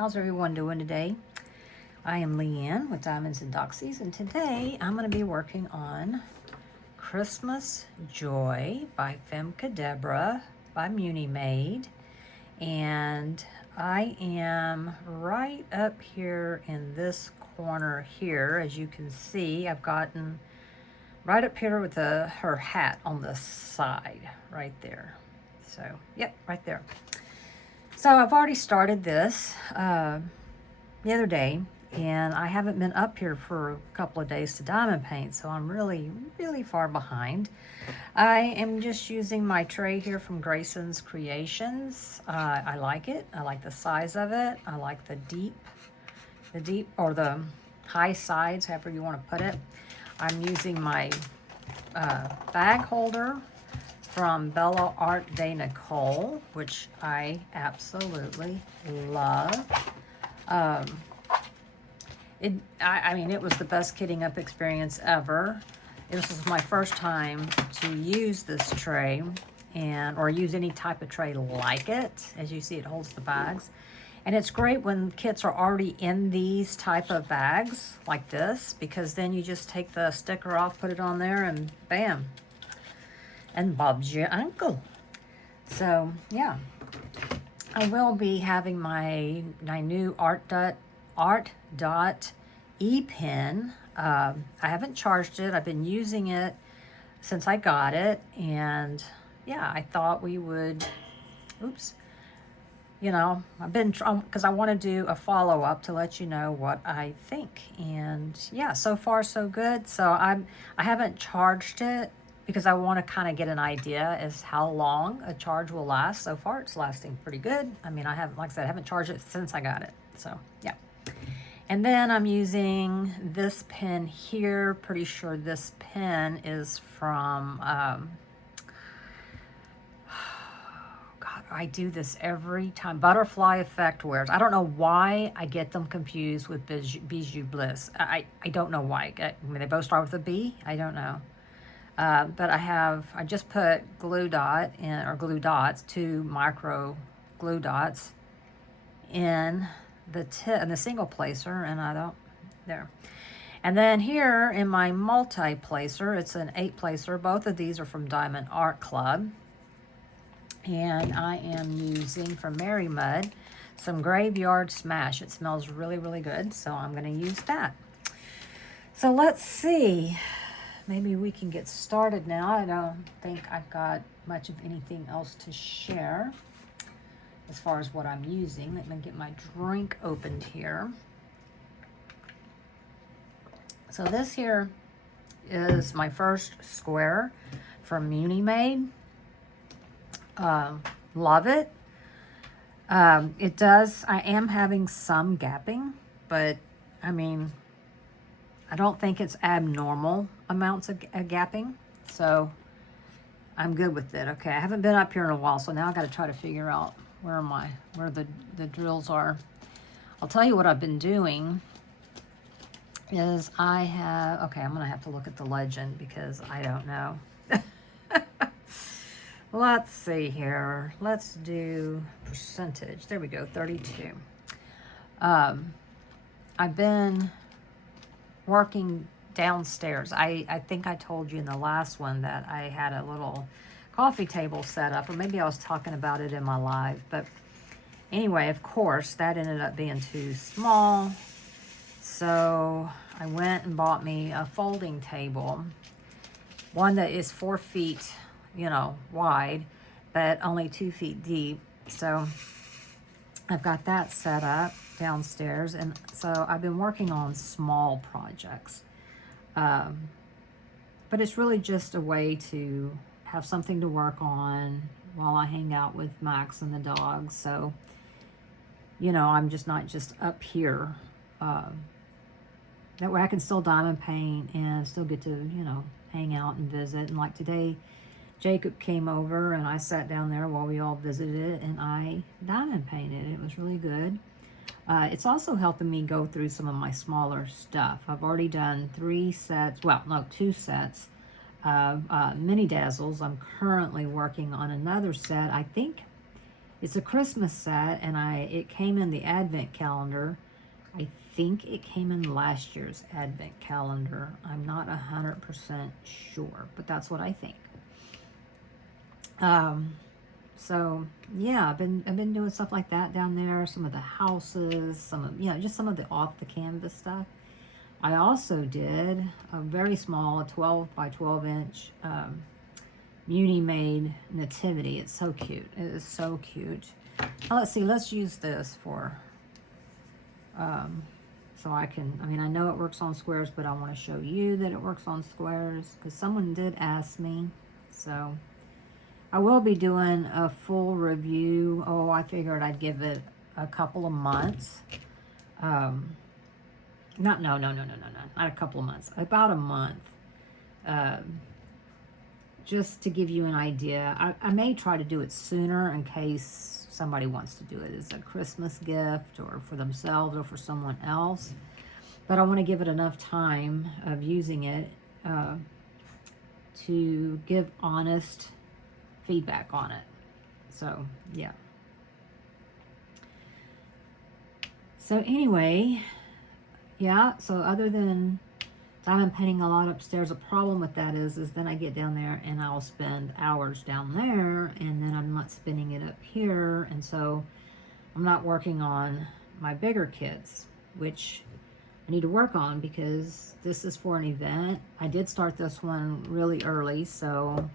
How's everyone doing today? I am Leanne with Diamonds and Doxies, and today I'm going to be working on Christmas Joy by Femke Deborah by Munimade. And I am right up here in this corner here. As you can see, I've gotten right up here with her hat on the side right there. So, yep, right there. So I've already started this the other day, and I haven't been up here for a couple of days to diamond paint, so I'm really far behind. I am just using my tray here from Grayson's Creations. I like it. I like the size of it. I like the deep or the high sides, however you want to put it. I'm using my bag holder from Bella Art de Nicole, which I absolutely love. I mean, it was the best kitting up experience ever. This was my first time to use this tray or use any type of tray like it. As you see, it holds the bags. And it's great when kits are already in these type of bags like this, because then you just take the sticker off, put it on there, and bam. And Bob's your uncle. So, yeah. I will be having my new ArtDot ePen. I haven't charged it. I've been using it since I got it. And, yeah, I thought we would... Oops. You know, I've been... Because I want to do a follow-up to let you know what I think. And, yeah, so far so good. So, I haven't charged it, because I want to kind of get an idea as how long a charge will last. So far, it's lasting pretty good. I mean, like I said, I haven't charged it since I got it. So, yeah. And then I'm using this pen here. Pretty sure this pen is from, God, I do this every time. Butterfly Effect Wares. I don't know why I get them confused with Bijou Bliss. I don't know why. I mean, they both start with a B. I don't know. But I just put glue dots, 2 micro glue dots in the single placer, and there. And then here in my multi-placer, it's an 8 placer. Both of these are from Diamond Art Club. And I am using from Mary Mud some Graveyard Smash. It smells really good, so I'm going to use that. So let's see. Maybe we can get started now. I don't think I've got much of anything else to share as far as what I'm using. Let me get my drink opened here. So this here is my first square from Munimade. Love it. It does, I am having some gapping, but I mean, I don't think it's abnormal amounts of gapping, so I'm good with it. Okay, I haven't been up here in a while, so now I got to try to figure out where the drills are. I'll tell you what I've been doing is okay, I'm going to have to look at the legend because I don't know. Let's see here. Let's do percentage. There we go, 32. I've been working downstairs. I think I told you in the last one that I had a little coffee table set up, or maybe I was talking about it in my live. But anyway, of course, that ended up being too small. So I went and bought me a folding table, one that is 4 feet, wide, but only 2 feet deep. So I've got that set up downstairs, and so I've been working on small projects. But it's really just a way to have something to work on while I hang out with Max and the dogs. So, I'm just not just up here. That way I can still diamond paint and still get to, hang out and visit. And like today, Jacob came over and I sat down there while we all visited, and I diamond painted. It was really good. It's also helping me go through some of my smaller stuff. I've already done 2 sets of mini dazzles. I'm currently working on another set. I think It's a Christmas set, and it came in the Advent calendar. I think it came in last year's Advent calendar. I'm not 100% sure, but that's what I think. So yeah, I've been doing stuff like that down there. Some of the houses, some of just some of the off the canvas stuff. I also did a very small 12 by 12 inch Munimade nativity. It's so cute. It is so cute. Now, let's see. Let's use this for so I mean, I know it works on squares, but I want to show you that it works on squares because someone did ask me. So I will be doing a full review. Oh, I figured I'd give it a couple of months. Not a couple of months. About a month. Just to give you an idea. I may try to do it sooner in case somebody wants to do it as a Christmas gift or for themselves or for someone else. But I want to give it enough time of using it to give honest feedback on it. So, yeah. So anyway, yeah, so other than diamond painting a lot upstairs, a problem with that is then I get down there and I'll spend hours down there, and then I'm not spending it up here, and so I'm not working on my bigger kits, which I need to work on because this is for an event. I did start this one really early, so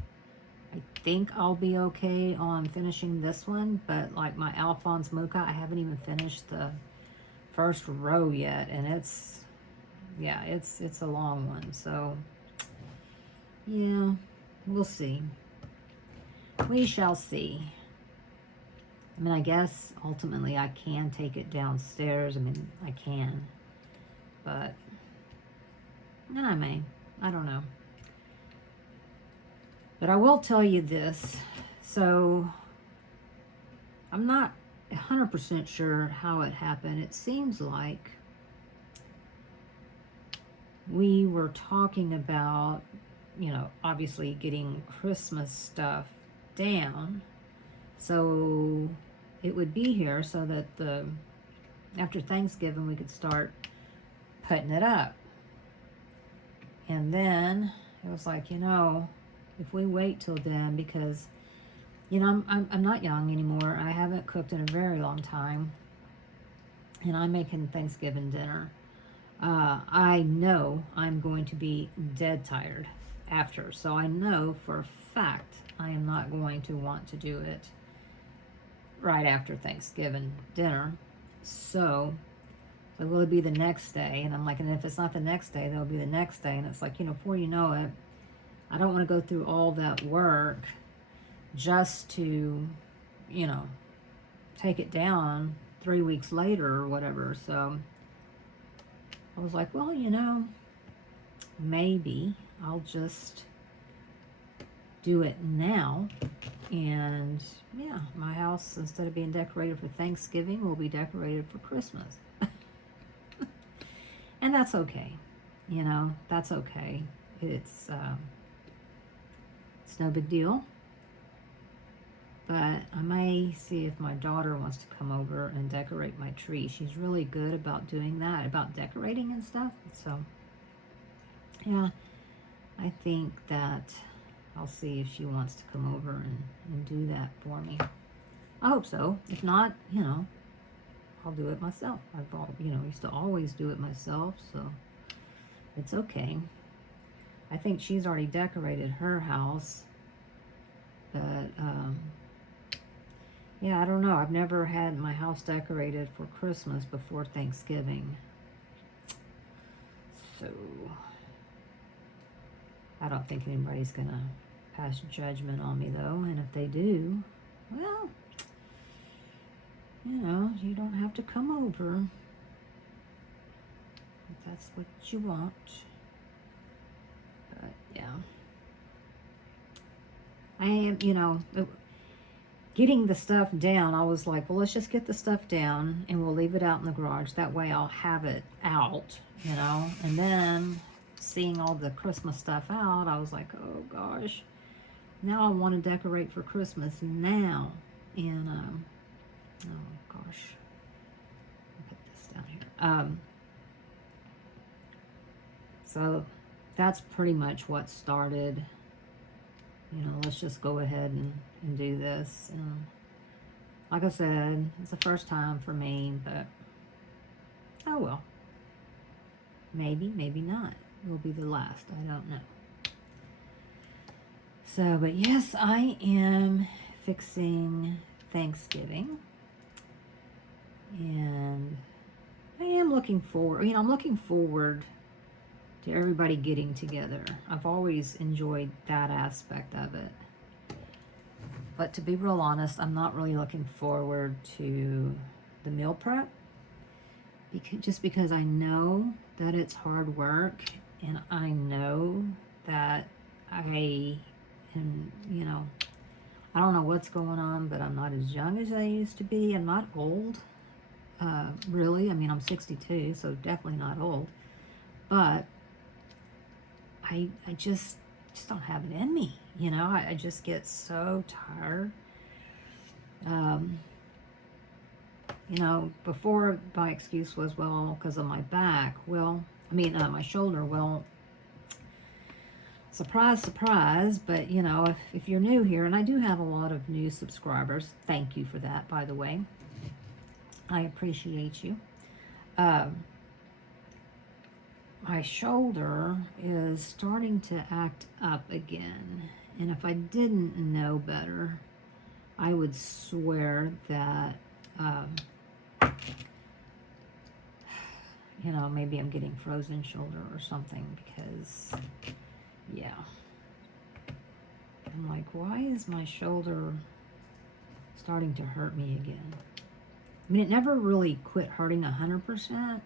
I think I'll be okay on finishing this one, but like my Alphonse Mucha, I haven't even finished the first row yet, and it's a long one, so yeah, we'll see. We shall see. I mean, I guess ultimately I can take it downstairs. I mean, I can, but then I may. I don't know. But I will tell you this. So I'm not 100% sure how it happened. It seems like we were talking about, obviously getting Christmas stuff down. So it would be here so that after Thanksgiving we could start putting it up. And then it was like, if we wait till then, because I'm not young anymore. I haven't cooked in a very long time, and I'm making Thanksgiving dinner. I know I'm going to be dead tired after, so I know for a fact I am not going to want to do it right after Thanksgiving dinner. So will it be the next day? And I'm like, and if it's not the next day, that'll be the next day. And it's like, before you know it, I don't want to go through all that work just to, take it down 3 weeks later or whatever. So I was like, well, maybe I'll just do it now. And yeah, my house, instead of being decorated for Thanksgiving, will be decorated for Christmas. And that's okay. That's okay. It's no big deal. But I may see if my daughter wants to come over and decorate my tree. She's really good about doing that, about decorating and stuff. So, yeah, I think that I'll see if she wants to come over and do that for me. I hope so. If not, I'll do it myself. Used to always do it myself, so it's okay. I think she's already decorated her house, but yeah, I don't know. I've never had my house decorated for Christmas before Thanksgiving. So I don't think anybody's going to pass judgment on me, though. And if they do, well, you don't have to come over if that's what you want. But, yeah. I am, getting the stuff down, I was like, well, let's just get the stuff down and we'll leave it out in the garage. That way I'll have it out, And then seeing all the Christmas stuff out, I was like, oh gosh, now I want to decorate for Christmas now. And Oh gosh, I'll put this down here. So that's pretty much what started. You know, let's just go ahead and do this. Like I said, it's the first time for me, but oh well. Maybe, maybe not. It will be the last. I don't know. So, but yes, I am fixing Thanksgiving. And I am looking forward, I'm looking forward to everybody getting together. I've always enjoyed that aspect of it. But to be real honest, I'm not really looking forward to the meal prep. Just because I know that it's hard work, and I know that I am, I don't know what's going on, but I'm not as young as I used to be. I'm not old, really. I mean, I'm 62, so definitely not old. But I just don't have it in me, I just get so tired. Before my excuse was, well, because of my back. Well, my shoulder. Well, surprise, surprise. But, if you're new here, and I do have a lot of new subscribers, thank you for that, by the way. I appreciate you. My shoulder is starting to act up again. And if I didn't know better, I would swear that, maybe I'm getting frozen shoulder or something, because, yeah. I'm like, why is my shoulder starting to hurt me again? It never really quit hurting 100%,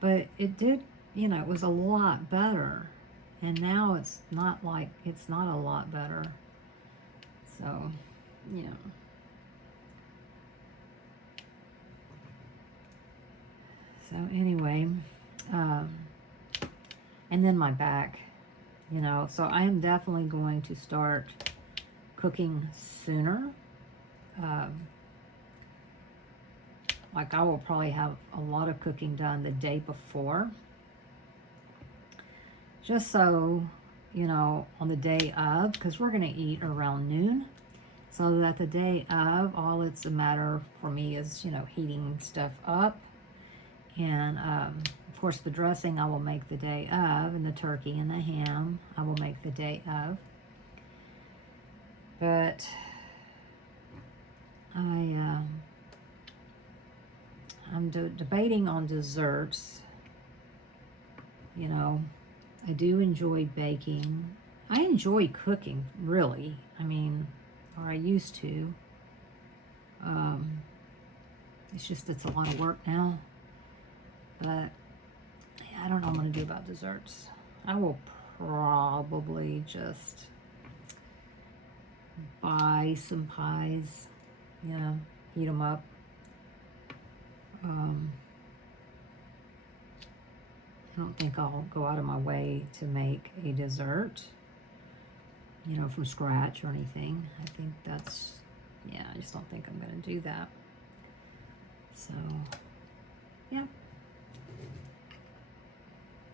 but it did, it was a lot better. And now it's not a lot better. So, yeah. So anyway, and then my back, so I am definitely going to start cooking sooner. Like, I will probably have a lot of cooking done the day before. Just so, on the day of, because we're going to eat around noon. So that the day of, all it's a matter for me is, heating stuff up. And, of course, the dressing I will make the day of, and the turkey and the ham I will make the day of. But I'm debating on desserts. I do enjoy baking. I enjoy cooking, really. Or I used to. It's a lot of work now. But I don't know what I'm going to do about desserts. I will probably just buy some pies, heat them up. I don't think I'll go out of my way to make a dessert, from scratch or anything. I think that's, I just don't think I'm going to do that. So, yeah.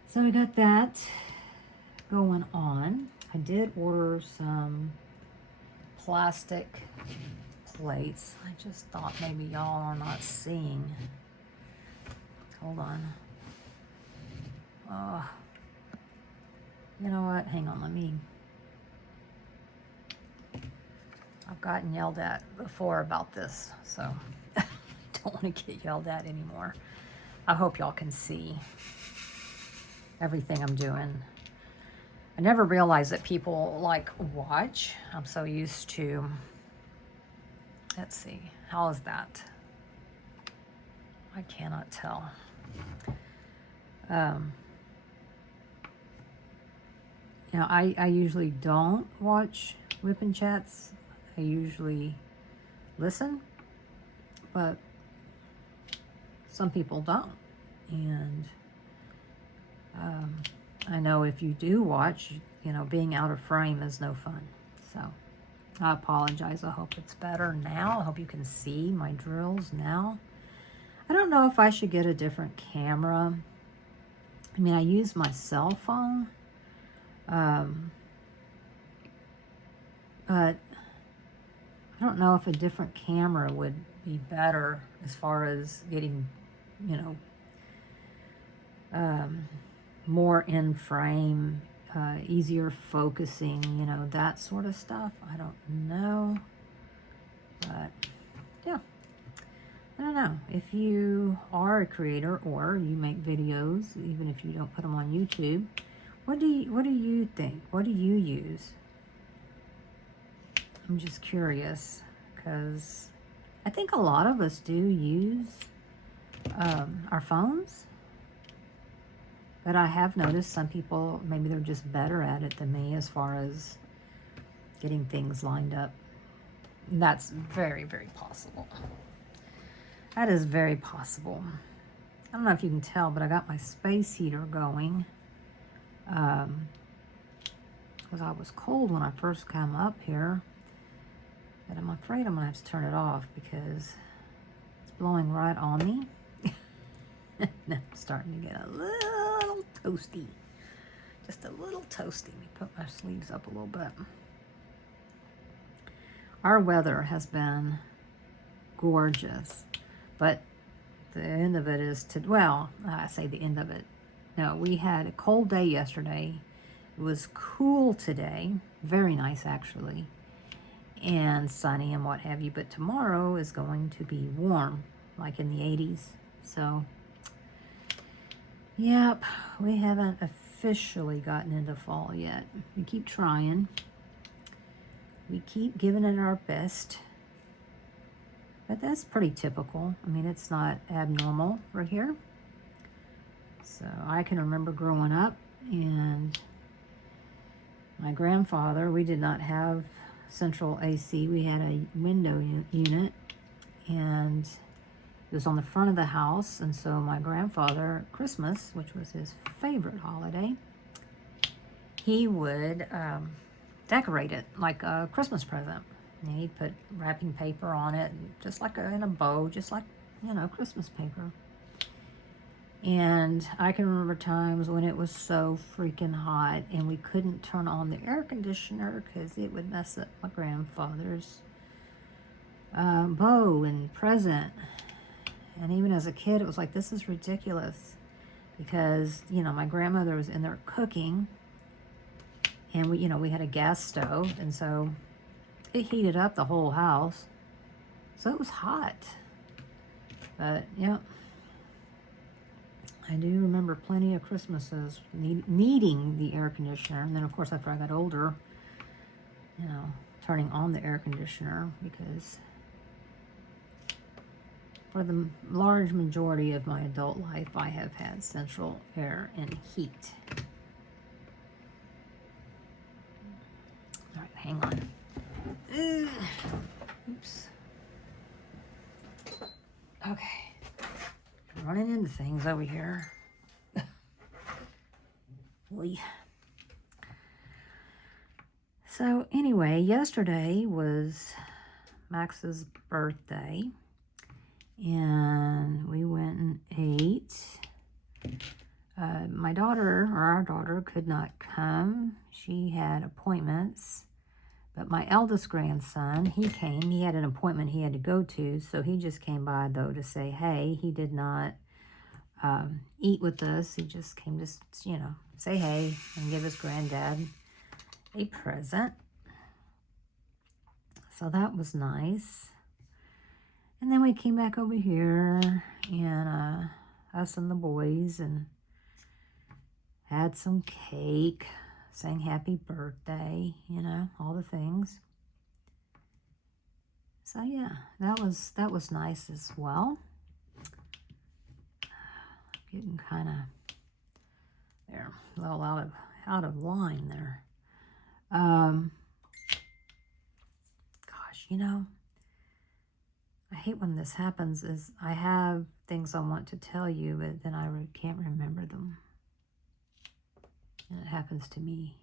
So I got that going on. I did order some plastic plates. I just thought maybe y'all are not seeing. Hold on. You know what? Hang on, I've gotten yelled at before about this, so I don't want to get yelled at anymore. I hope y'all can see everything I'm doing. I never realized that people watch. I'm so used to, let's see, how is that? I cannot tell. I usually don't watch WIP and chats. I usually listen, but some people don't. And I know if you do watch, being out of frame is no fun. So I apologize. I hope it's better now. I hope you can see my drills now. I don't know if I should get a different camera. I mean, I use my cell phone, but I don't know if a different camera would be better as far as getting, you know, more in frame, easier focusing, you know, that sort of stuff. I don't know, but yeah, I don't know. If you are a creator or you make videos, even if you don't put them on YouTube, what do you think? What do you use? I'm just curious, because I think a lot of us do use our phones. But I have noticed some people, maybe they're just better at it than me as far as getting things lined up. And that's very, very possible. That is very possible. I don't know if you can tell, but I got my space heater going. Because I was cold when I first came up here. But I'm afraid I'm going to have to turn it off because it's blowing right on me. Now I'm starting to get a little toasty. Just a little toasty. Let me put my sleeves up a little bit. Our weather has been gorgeous. But the end of it is to, well, I say the end of it. No, we had a cold day yesterday. It was cool today. Very nice, actually. And sunny and what have you. But tomorrow is going to be warm, like in the 80s. So, yep, we haven't officially gotten into fall yet. We keep trying. We keep giving it our best. But that's pretty typical. I mean, it's not abnormal right here. So I can remember growing up, and my grandfather, we did not have central AC. We had a window unit, and it was on the front of the house. And so my grandfather, Christmas, which was his favorite holiday, he would decorate it like a Christmas present. And he'd put wrapping paper on it, just like in a bow, just like, you know, Christmas paper. And I can remember times when it was so freaking hot and we couldn't turn on the air conditioner because it would mess up my grandfather's bow and present. And even as a kid, it was like, this is ridiculous. Because, you know, my grandmother was in there cooking. And we, you know, we had a gas stove. And so it heated up the whole house. So it was hot. But, yeah. I do remember plenty of Christmases needing the air conditioner. And then, of course, after I got older, you know, turning on the air conditioner because for the large majority of my adult life, I have had central air and heat. All right, hang on. Oops. Okay. Running into things over here. So anyway, yesterday was Max's birthday, and we went and ate. My daughter, or our daughter, could not come. She had appointments. But my eldest grandson, he came. He had an appointment he had to go to, so he just came by, though, to say, hey. He did not eat with us. He just came to, you know, say hey and give his granddad a present. So that was nice. And then we came back over here, and us and the boys, and had some cake. Sang happy birthday, you know, all the things. So yeah, that was nice as well. Getting kind of there, a little out of line there. Gosh, you know, I hate when this happens. Is I have things I want to tell you, but then I can't remember them. And it happens to me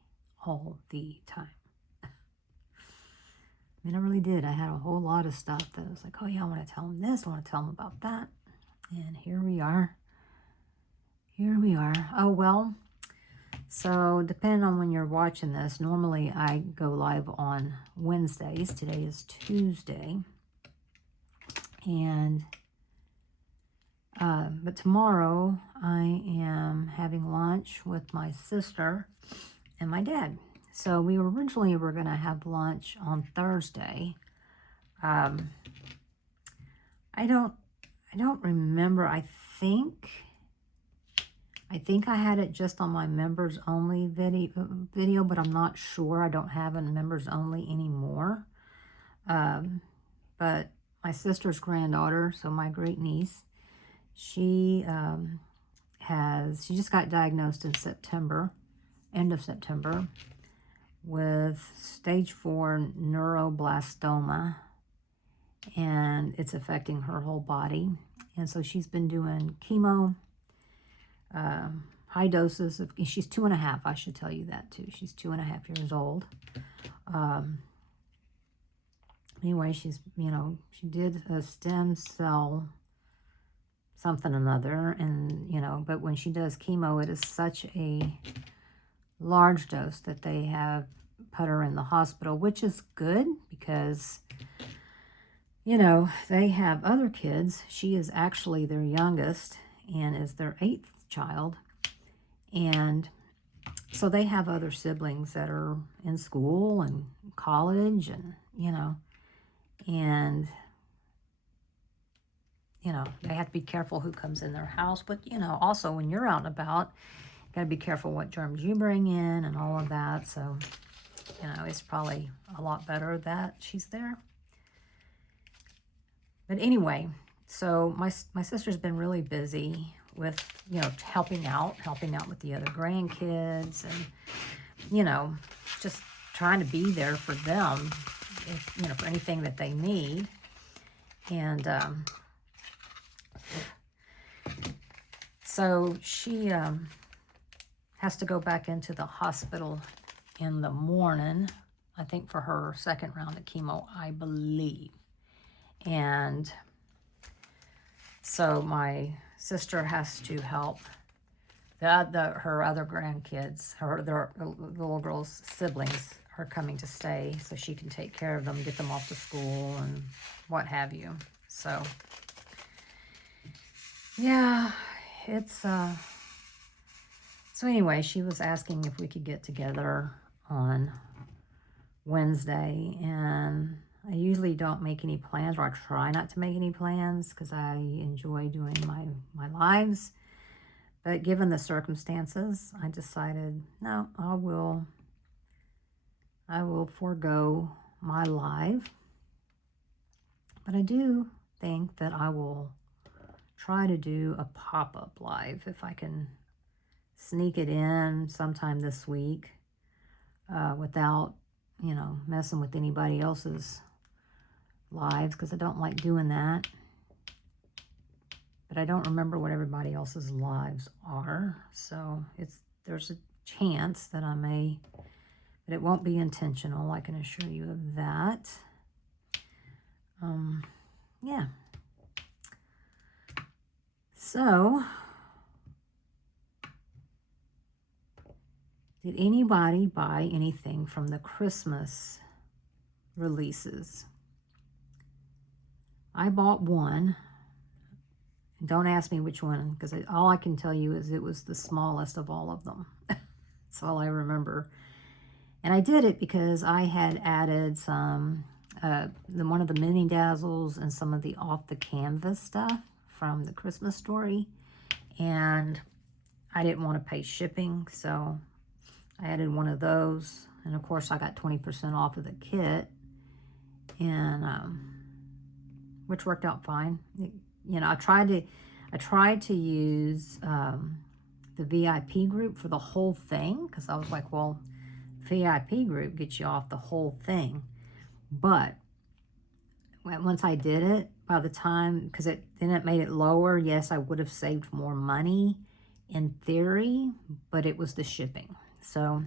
all the time. I mean, I really did. I had a whole lot of stuff that I was like, oh yeah, I want to tell them this. I want to tell them about that. And here we are. Here we are. Oh, well, so depending on when you're watching this, normally I go live on Wednesdays. Today is Tuesday. And, but tomorrow I am having lunch with my sister and my dad. So we originally were going to have lunch on Thursday. I don't remember. I think I had it just on my members only video, but I'm not sure. I don't have a members only anymore. But my sister's granddaughter, so my great niece, she just got diagnosed in September, end of September, with stage 4 neuroblastoma, and it's affecting her whole body. And so she's been doing chemo, high doses of, she's 2.5, I should tell you that too. She's 2.5 years old. Anyway, she's, she did a stem cell something or another, and, but when she does chemo, it is such a large dose that they have put her in the hospital, which is good because, they have other kids. She is actually their youngest and is their 8th child. And so they have other siblings that are in school and college and, and, they have to be careful who comes in their house. But, also when you're out and about, you got to be careful what germs you bring in and all of that. So, it's probably a lot better that she's there. But anyway, so my sister's been really busy with, helping out with the other grandkids and, just trying to be there for them, if, for anything that they need. And so she has to go back into the hospital in the morning, I think for her second round of chemo, I believe. And so my sister has to help her other grandkids, the little girl's siblings are coming to stay so she can take care of them, get them off to school and what have you. So yeah, it's so anyway, she was asking if we could get together on Wednesday, and I usually don't make any plans, or I try not to make any plans because I enjoy doing my lives. But given the circumstances, I decided, no, I will forego my live. But I do think that I will try to do a pop-up live if I can sneak it in sometime this week without, messing with anybody else's lives, because I don't like doing that. But I don't remember what everybody else's lives are, so there's a chance that I may, but it won't be intentional, I can assure you of that. Yeah. So, did anybody buy anything from the Christmas releases? I bought one. Don't ask me which one, because all I can tell you is it was the smallest of all of them. That's all I remember. And I did it because I had added some, one of the mini dazzles and some of the off the canvas stuff from the Christmas story. And I didn't want to pay shipping, so I added one of those. And of course I got 20% off of the kit, and which worked out fine. I tried to use the VIP group for the whole thing, because I was like, well, VIP group gets you off the whole thing. But once I did it, by the time, because it made it lower, yes, I would have saved more money in theory, but it was the shipping. So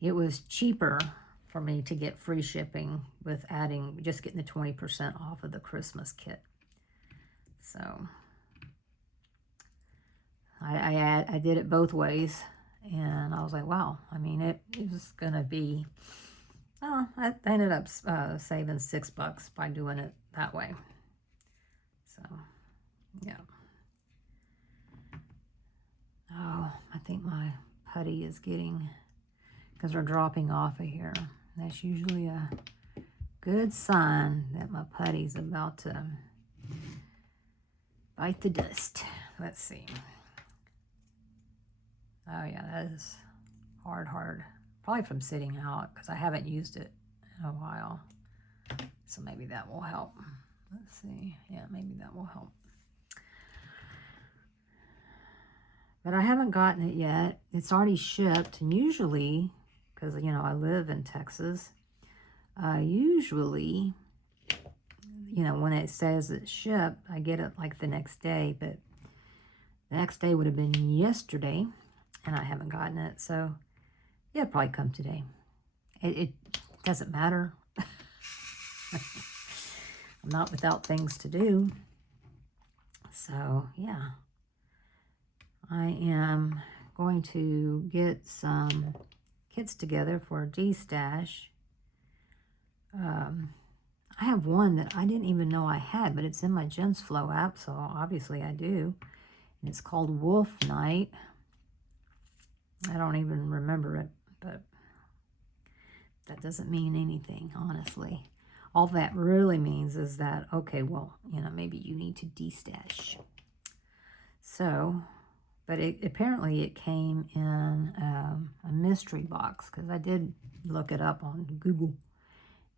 it was cheaper for me to get free shipping with just getting the 20% off of the Christmas kit. So I did it both ways, and I was like, wow. I mean, it was going to be, I ended up saving $6 by doing it that way. So, yeah. Oh, I think my putty is getting, because we're dropping off of here. That's usually a good sign that my putty's about to bite the dust. Let's see. Oh yeah, that is hard. Probably from sitting out, because I haven't used it in a while. So maybe that will help. Let's see. Yeah, maybe that will help. But I haven't gotten it yet. It's already shipped. And usually, because, you know, I live in Texas, usually, you know, when it says it's shipped, I get it like the next day. But the next day would have been yesterday, and I haven't gotten it. So, yeah, it'll probably come today. It doesn't matter. I'm not without things to do. So, yeah. I am going to get some kits together for a D-stash. I have one that I didn't even know I had, but it's in my Gems Flow app, so obviously I do. And it's called Wolf Night. I don't even remember it, but that doesn't mean anything, honestly. All that really means is that, okay, well, you know, maybe you need to de-stash. So, but apparently it came in a mystery box, because I did look it up on Google,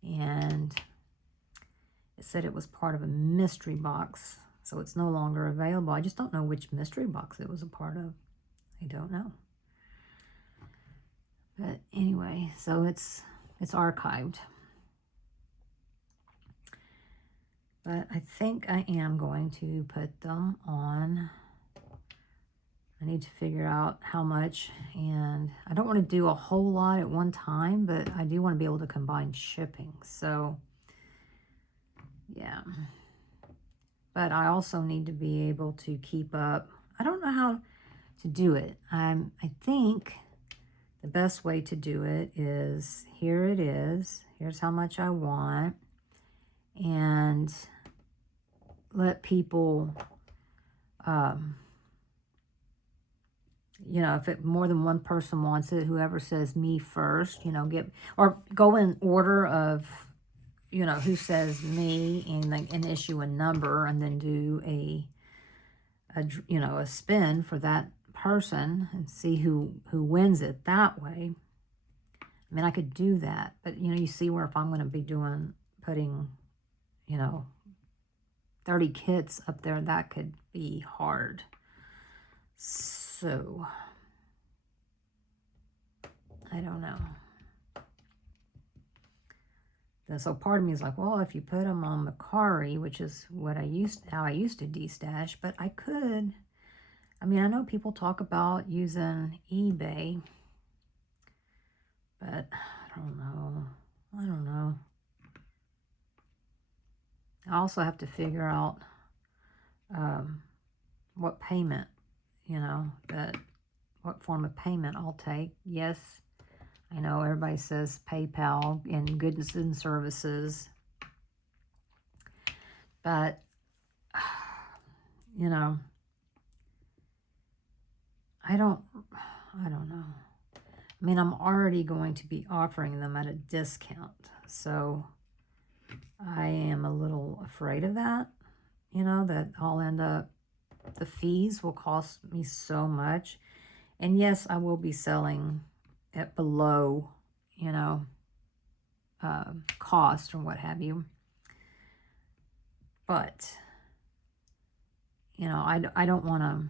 and it said it was part of a mystery box, so it's no longer available. I just don't know which mystery box it was a part of. I don't know. But anyway, so it's archived. But I think I am going to put them on. I need to figure out how much, and I don't want to do a whole lot at one time, but I do want to be able to combine shipping. So, yeah. But I also need to be able to keep up. I don't know how to do it. I think the best way to do it is, here it is. Here's how much I want. And let people, you know, if more than one person wants it, whoever says me first, you know, or go in order of, you know, who says me, and issue a number, and then do a you know, a spin for that person and see who wins it that way. I mean, I could do that, but, you know, you see where if I'm going to be putting, you know, 30 kits up there, that could be hard. So, I don't know. And so part of me is like, well, if you put them on Mercari, which is how I used to de-stash, but I could. I mean, I know people talk about using eBay, but I don't know. I also have to figure out what payment, you know, what form of payment I'll take. Yes, I know everybody says PayPal and goods and services, but, you know, I don't know. I mean, I'm already going to be offering them at a discount, so I am a little afraid of that, you know, that I'll end up, the fees will cost me so much. And yes, I will be selling at below, you know, cost or what have you. But, you know, I don't want to,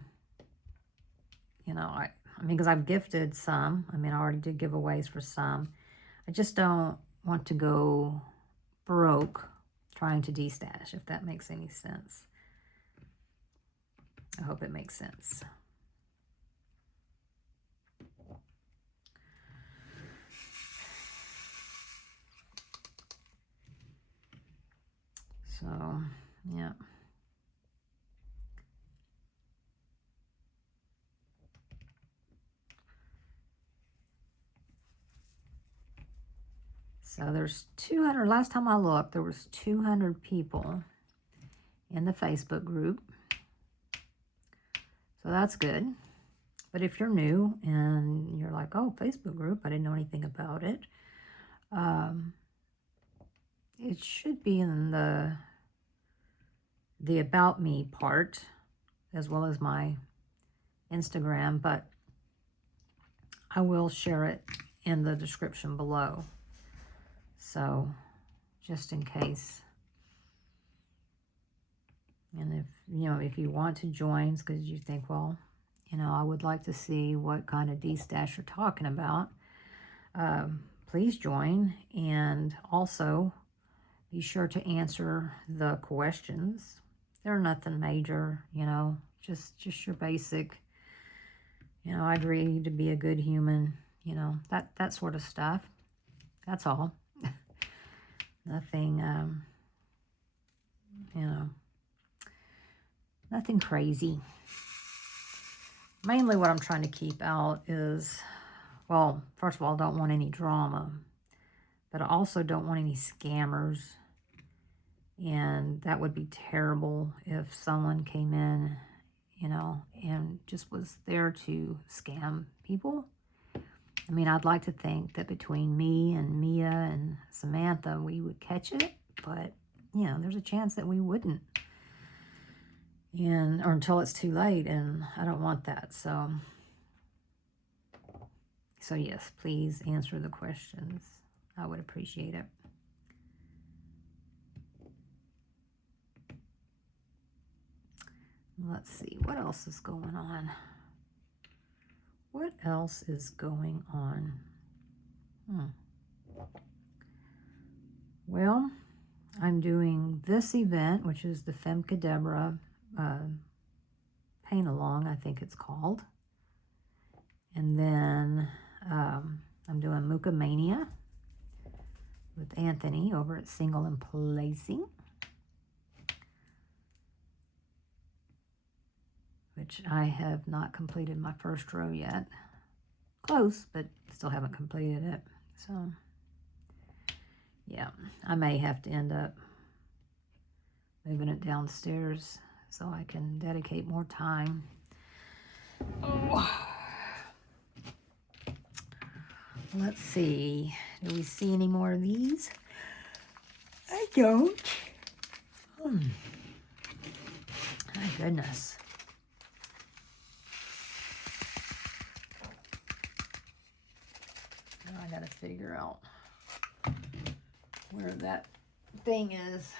you know, I mean, because I've gifted some. I mean, I already did giveaways for some. I just don't want to go broke trying to de-stash, if that makes any sense. I hope it makes sense. So, yeah. So there's 200, last time I looked, there was 200 people in the Facebook group. So that's good. But if you're new and you're like, oh, Facebook group, I didn't know anything about it. It should be in the About Me part, as well as my Instagram, but I will share it in the description below. So, just in case. And if, if you want to join, because you think, well, I would like to see what kind of D-stash you're talking about, please join. And also, be sure to answer the questions. They're nothing major, just your basic, I agree to be a good human, that sort of stuff. That's all. Nothing, nothing crazy. Mainly what I'm trying to keep out is, well, first of all, I don't want any drama, but I also don't want any scammers. And that would be terrible if someone came in, and just was there to scam people. I mean, I'd like to think that between me and Mia and Samantha, we would catch it, but, there's a chance that we wouldn't. Or until it's too late, and I don't want that. So yes, please answer the questions. I would appreciate it. Let's see, what else is going on? What else is going on? Well, I'm doing this event, which is the Femke Deborah Paint Along, I think it's called. And then I'm doing Muka Mania with Anthony over at Single and Placing, which I have not completed my first row yet. Close, but still haven't completed it. So, yeah, I may have to end up moving it downstairs so I can dedicate more time. Oh. Let's see. Do we see any more of these? I don't. My goodness. Now I gotta figure out where that thing is.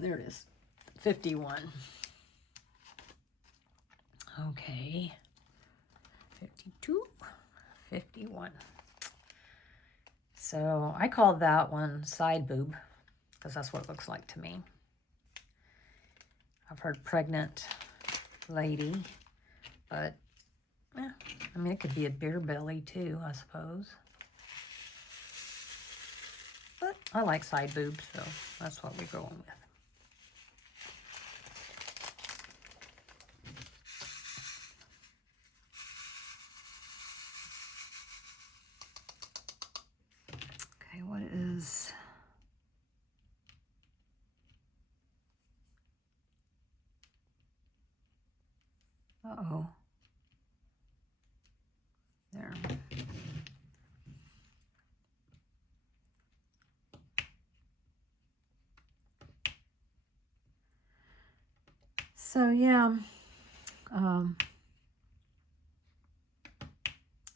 There it is. 51. Okay. 52. 51. So I call that one side boob because that's what it looks like to me. I've heard pregnant lady, but I mean, it could be a beer belly too, I suppose. But I like side boobs, so that's what we're going with. Okay, what is... Uh-oh. There. So, yeah,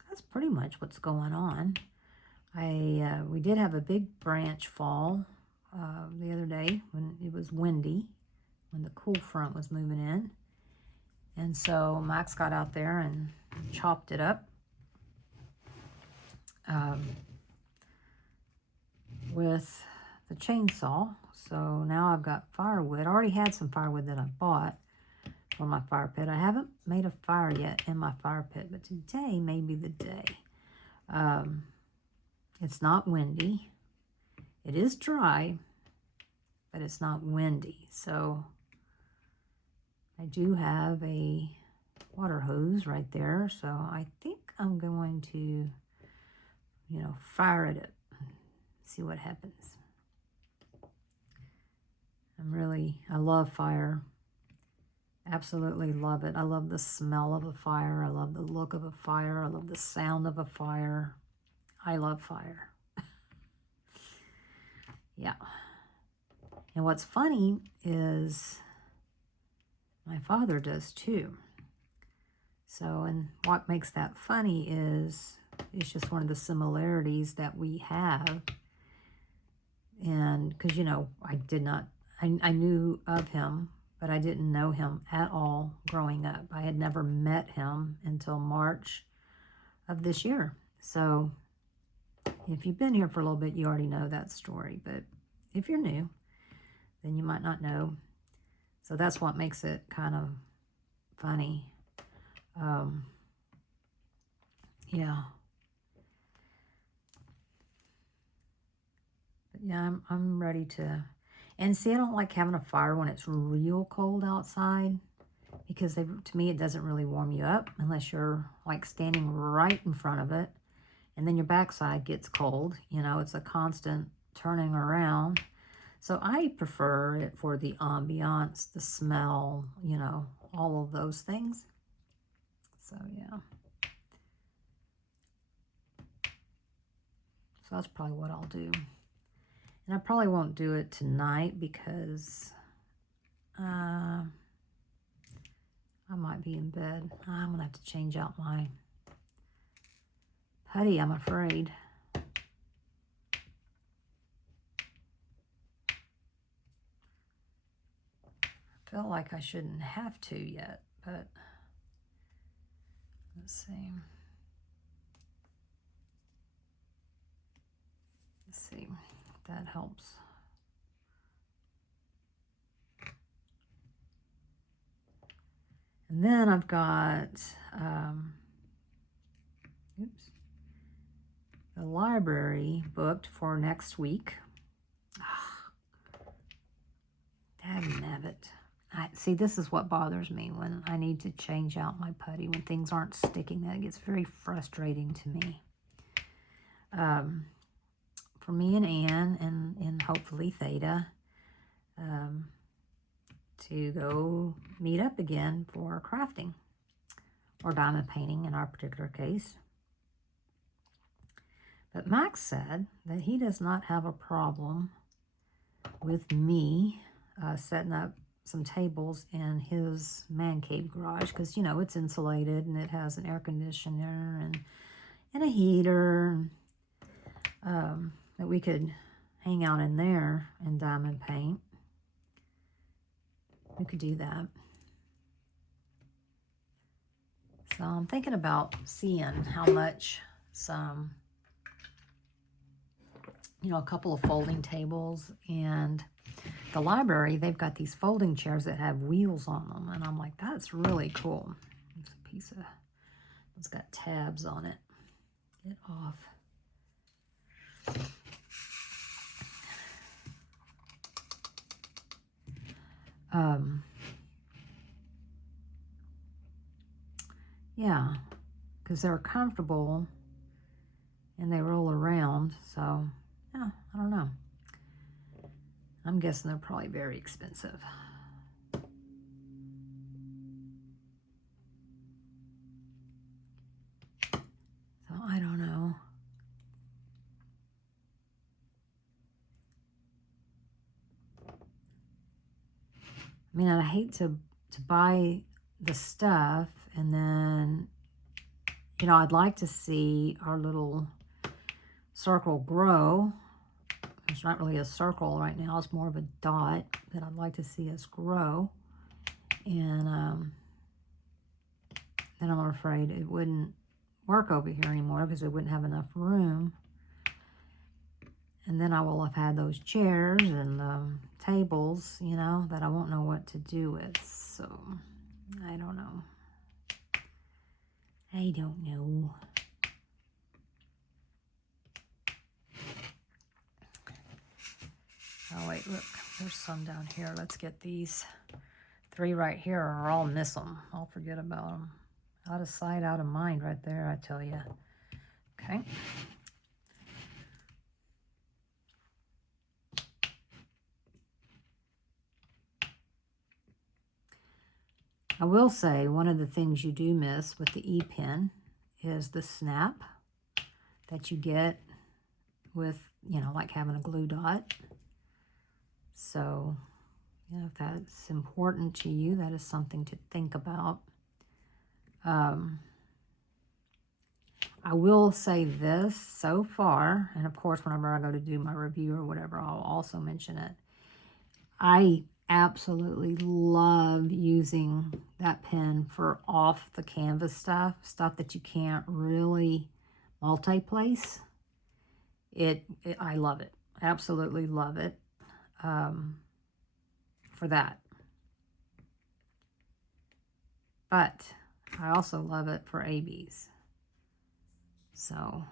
that's pretty much what's going on. We did have a big branch fall the other day when it was windy, when the cool front was moving in. And so Max got out there and chopped it up with the chainsaw. So now I've got firewood. I already had some firewood that I bought for my fire pit. I haven't made a fire yet in my fire pit, but today may be the day. It's not windy. It is dry, but it's not windy. So I do have a water hose right there. So I think I'm going to, you know, fire at it, see what happens. I love fire. Absolutely love it. I love the smell of a fire. I love the look of a fire. I love the sound of a fire. I love fire. Yeah. And what's funny is my father does too. So, and what makes that funny is it's just one of the similarities that we have. And because, you know, I knew of him, but I didn't know him at all growing up. I had never met him until March of this year. So if you've been here for a little bit, you already know that story. But if you're new, then you might not know. So that's what makes it kind of funny. Yeah. But yeah, I'm ready to... And see, I don't like having a fire when it's real cold outside, because to me, it doesn't really warm you up unless you're like standing right in front of it. And then your backside gets cold. You know, it's a constant turning around. So I prefer it for the ambiance, the smell, you know, all of those things. So, yeah. So that's probably what I'll do. And I probably won't do it tonight because I might be in bed. I'm going to have to change out my putty, I'm afraid. I feel like I shouldn't have to yet, but let's see. Let's see if that helps. And then I've got, the library booked for next week. Dagnabbit. See, this is what bothers me when I need to change out my putty, when things aren't sticking. That gets very frustrating to me. For me and Anne and hopefully Theta, to go meet up again for crafting or diamond painting in our particular case. But Max said that he does not have a problem with me setting up some tables in his man cave garage, because, you know, it's insulated and it has an air conditioner and a heater, that we could hang out in there and diamond paint. We could do that. So I'm thinking about seeing how much some, you know, a couple of folding tables, and the library, they've got these folding chairs that have wheels on them, and I'm like, that's really cool. It's a piece of, it's got tabs on it. Get off. Yeah, because they're comfortable and they roll around. So, yeah, I don't know. I'm guessing they're probably very expensive. So, I don't know. I mean, I hate to buy the stuff and then, you know, I'd like to see our little circle grow. It's not really a circle right now. It's more of a dot that I'd like to see us grow. And then I'm afraid it wouldn't work over here anymore because we wouldn't have enough room. And then I will have had those chairs and tables, you know, that I won't know what to do with. So, I don't know. I don't know. Oh, wait, look. There's some down here. Let's get these 3 right here, or I'll miss them. I'll forget about them. Out of sight, out of mind right there, I tell you. Okay. I will say one of the things you do miss with the ePen is the snap that you get with, you know, like having a glue dot. So, you know, if that's important to you, that is something to think about. I will say this so far, and of course, whenever I go to do my review or whatever, I'll also mention it. I absolutely love using that pen for off the canvas stuff that you can't really multi-place. I love it. Absolutely love it for that. But I also love it for ABs. So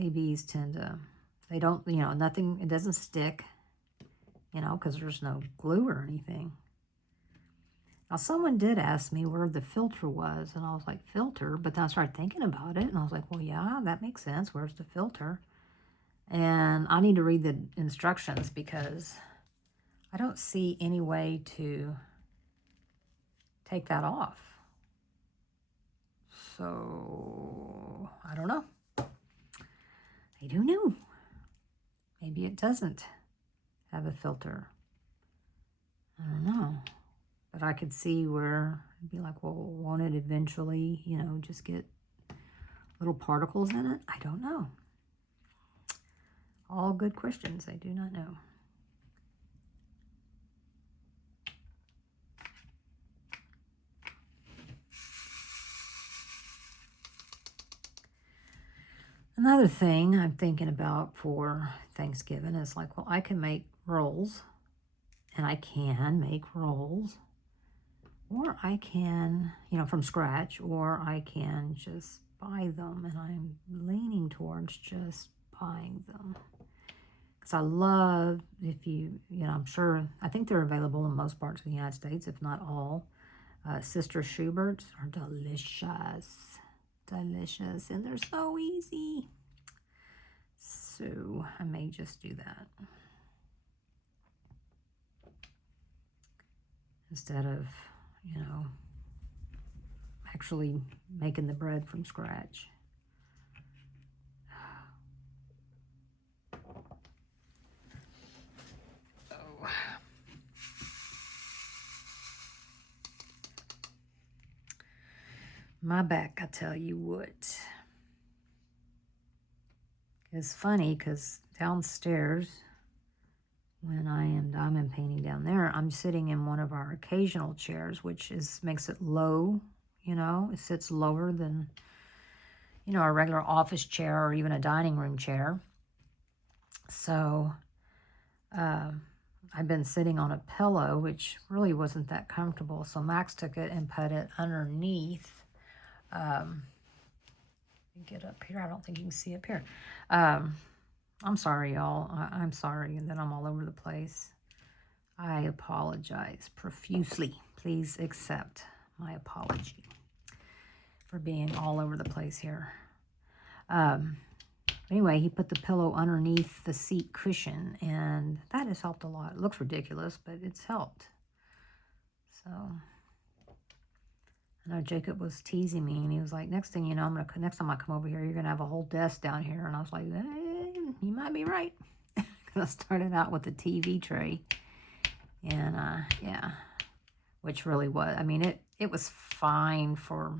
ABs tend to, they don't, you know, nothing, it doesn't stick, you know, because there's no glue or anything. Now, someone did ask me where the filter was, and I was like, filter? But then I started thinking about it, and I was like, well, yeah, that makes sense. Where's the filter? And I need to read the instructions because I don't see any way to take that off. So, I don't know. I don't know. Maybe it doesn't have a filter. I don't know. But I could see where it'd be like, well, won't it eventually, you know, just get little particles in it? I don't know. All good questions. I do not know. Another thing I'm thinking about for Thanksgiving is like, well, I can make rolls, and I can make rolls, or I can, you know, from scratch, or I can just buy them, and I'm leaning towards just buying them. Because I love, if you know, I'm sure, I think they're available in most parts of the United States, if not all. Sister Schubert's are delicious. Delicious, and they're so easy. So I may just do that instead of, you know, actually making the bread from scratch. Oh. My back, I tell you what. It's funny because downstairs, when I am diamond painting down there, I'm sitting in one of our occasional chairs, which makes it low, you know. It sits lower than, you know, a regular office chair or even a dining room chair. So I've been sitting on a pillow, which really wasn't that comfortable. So Max took it and put it underneath. Get up here. I don't think you can see up here. I'm sorry, y'all. I'm sorry that I'm all over the place. I apologize profusely. Please accept my apology for being all over the place here. Anyway, he put the pillow underneath the seat cushion, and that has helped a lot. It looks ridiculous, but it's helped. So I know Jacob was teasing me, and he was like, next thing you know, next time I come over here, you're going to have a whole desk down here. And I was like, you might be right. I started out with a TV tray. And, yeah, which really was, I mean, it was fine for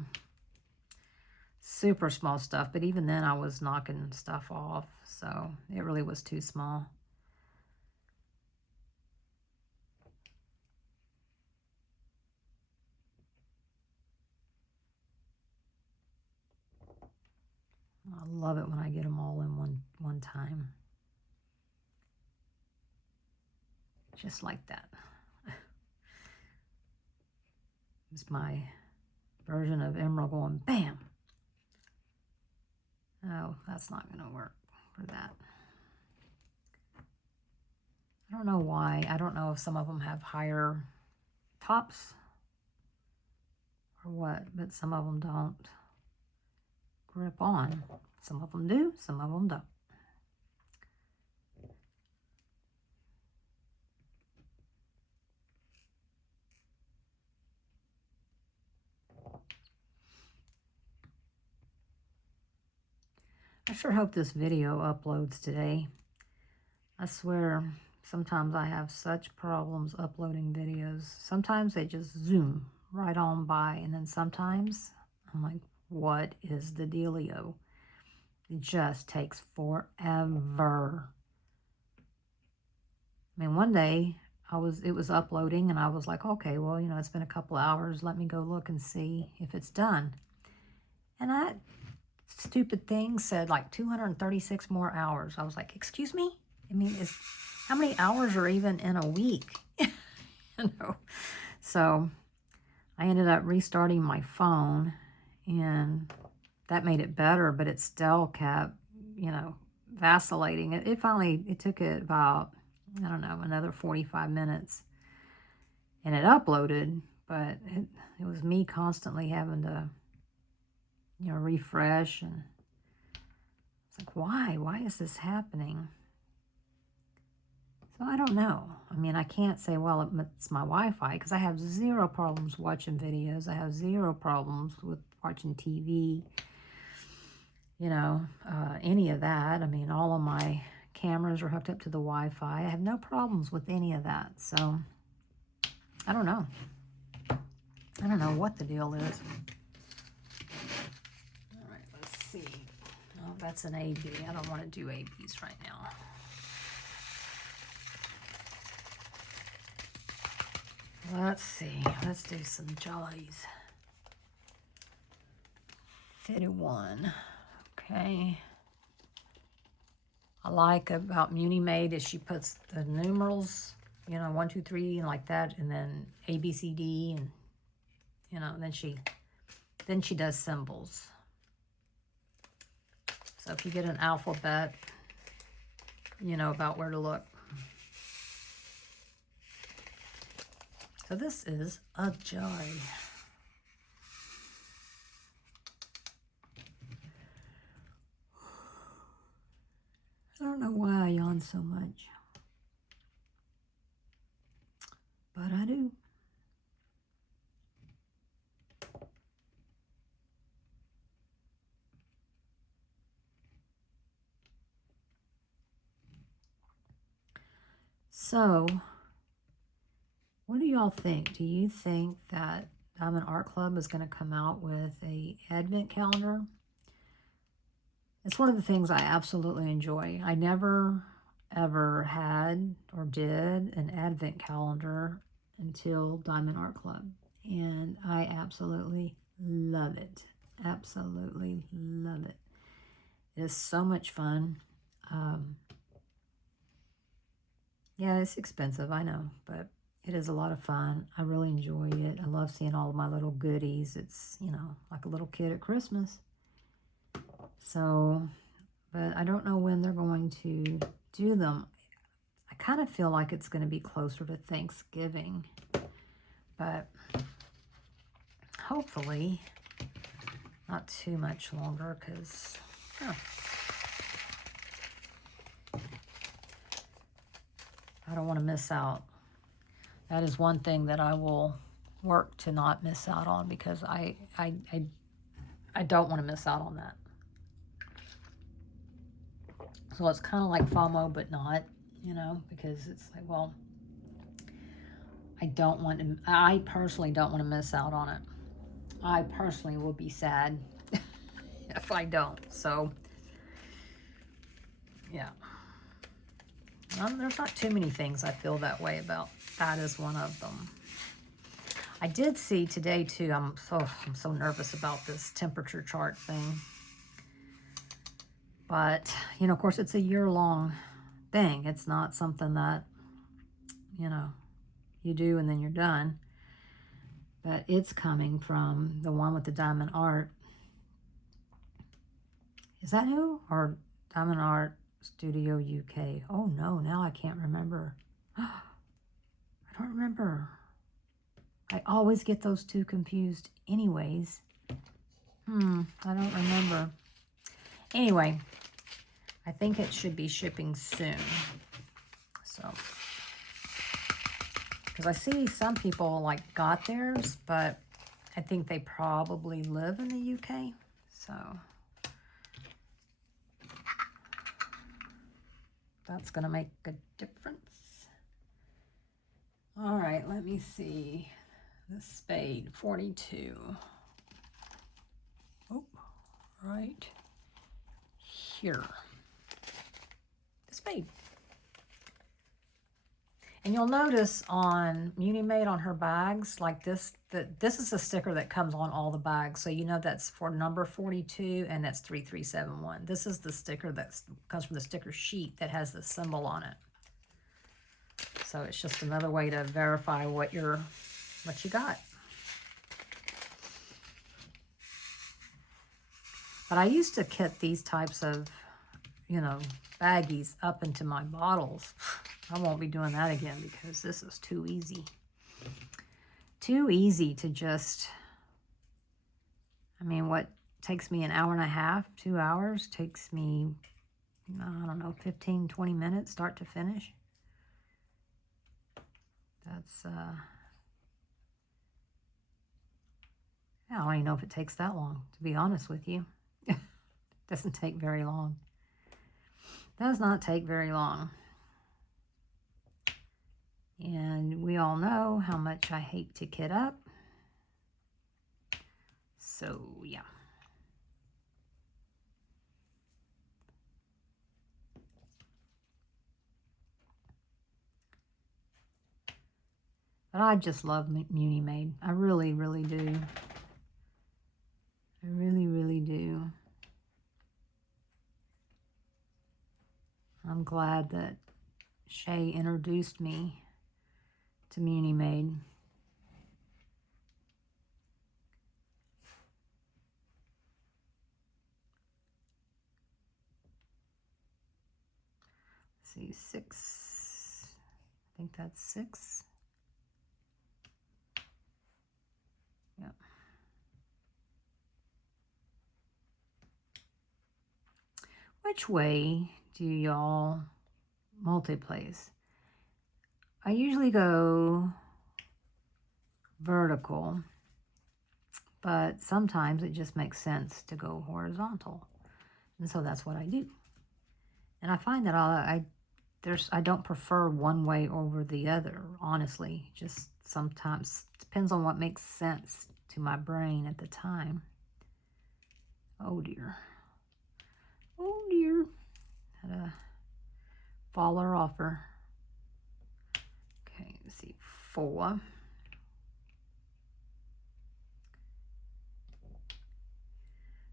super small stuff. But even then, I was knocking stuff off. So it really was too small. I love it when I get them all in one time. Just like that. It's my version of Emerald going bam. Oh, that's not going to work for that. I don't know why. I don't know if some of them have higher tops or what, but some of them don't grip on. Some of them do, some of them don't. I sure hope this video uploads today. I swear, sometimes I have such problems uploading videos. Sometimes they just zoom right on by, and then sometimes I'm like, what is the dealio? It just takes forever. I mean, one day it was uploading, and I was like, okay, well, you know, it's been a couple hours. Let me go look and see if it's done. And that stupid thing said like 236 more hours. I was like, excuse me? I mean, how many hours are even in a week? You know? So I ended up restarting my phone, and that made it better, but it still kept, you know, vacillating. It took it about, I don't know, another 45 minutes, and it uploaded, but it was me constantly having to, you know, refresh, and it's like, why is this happening? So I don't know. I mean, I can't say, well, it's my Wi-Fi, because I have zero problems watching videos. I have zero problems with watching TV, you know, any of that. I mean, all of my cameras are hooked up to the Wi-Fi. I have no problems with any of that. So I don't know. I don't know what the deal is. All right, let's see. Oh, that's an AB. I don't want to do ABs right now. Let's see. Let's do some jollies. 51. Okay. I like about Munimade is she puts the numerals, you know, 1, 2, 3, and like that, and then A, B, C, D, and you know, then she does symbols. So if you get an alphabet, you know about where to look. So this is a joy. I don't know why I yawn so much, but I do. So, what do y'all think? Do you think that Diamond Art Club is going to come out with a advent calendar? It's one of the things I absolutely enjoy. I never, ever had or did an advent calendar until Diamond Art Club. And I absolutely love it. Absolutely love it. It is so much fun. Yeah, it's expensive, I know, but it is a lot of fun. I really enjoy it. I love seeing all of my little goodies. It's, you know, like a little kid at Christmas. So, but I don't know when they're going to do them. I kind of feel like it's going to be closer to Thanksgiving, but hopefully not too much longer, because I don't want to miss out. That is one thing that I will work to not miss out on, because I don't want to miss out on that. So it's kind of like FOMO, but not, you know, because it's like, well, I personally don't want to miss out on it. I personally will be sad if I don't. So, yeah. There's not too many things I feel that way about. That is one of them. I did see today too, I'm so nervous about this temperature chart thing. But, you know, of course, it's a year-long thing. It's not something that, you know, you do and then you're done. But it's coming from the one with the Diamond Art. Is that who? Or Diamond Art Studio UK? Oh, no, now I can't remember. I don't remember. I always get those two confused anyways. I don't remember. Anyway, I think it should be shipping soon. So, because I see some people like got theirs, but I think they probably live in the UK. So, that's going to make a difference. All right, let me see. The spade, 42. Oh, right here. The spade. And you'll notice on Munimade, on her bags, like this, this is a sticker that comes on all the bags. So you know that's for number 42, and that's 3371. This is the sticker that comes from the sticker sheet that has the symbol on it. So it's just another way to verify what you got. But I used to kit these types of, you know, baggies up into my bottles. I won't be doing that again because this is too easy. Too easy to just, I mean, what takes me an hour and a half, 2 hours, takes me, I don't know, 15, 20 minutes, start to finish. That's, I don't even know if it takes that long, to be honest with you. Doesn't take very long. Does not take very long. And we all know how much I hate to kit up. So, yeah. But I just love Munimade. I really, really do. I really, really do. I'm glad that Shay introduced me to Munimade. Let's see, 6. I think that's 6. Yep. Which way do y'all multiplace? I usually go vertical, but sometimes it just makes sense to go horizontal. And so that's what I do. And I find that I don't prefer one way over the other, honestly. Just sometimes depends on what makes sense to my brain at the time. Oh dear. Oh dear. Had a faller offer. Okay, let's see, 4.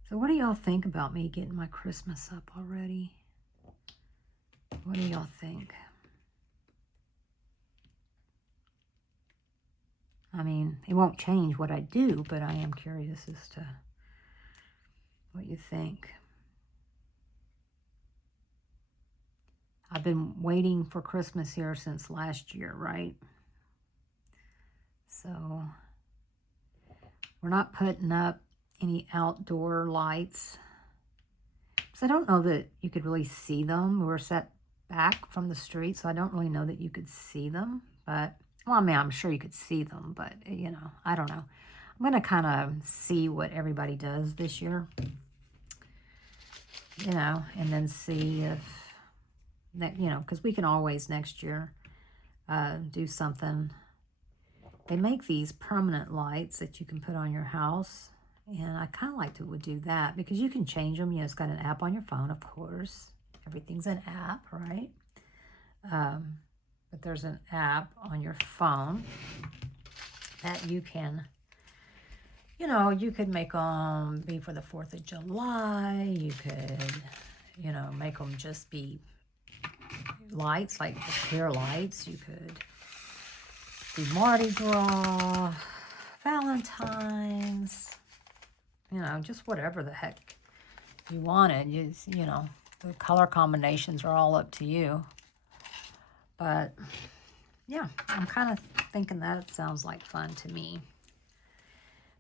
So what do y'all think about me getting my Christmas up already? What do y'all think? I mean, it won't change what I do, but I am curious as to what you think. I've been waiting for Christmas here since last year, right? So we're not putting up any outdoor lights. So I don't know that you could really see them. We're set back from the street, so I don't really know that you could see them. But, well, I mean, I'm sure you could see them, but, you know, I don't know. I'm going to kind of see what everybody does this year, you know, and then see if, that, you know, because we can always next year do something. They make these permanent lights that you can put on your house. And I kind of like to do that because you can change them. You know, it's got an app on your phone, of course. Everything's an app, right? But there's an app on your phone that you can, you know, you could make them be for the 4th of July. You could, you know, make them just be lights, like the clear lights. You could do Mardi Gras, Valentine's, you know, just whatever the heck you wanted. You know, the color combinations are all up to you. But yeah, I'm kind of thinking that sounds like fun to me.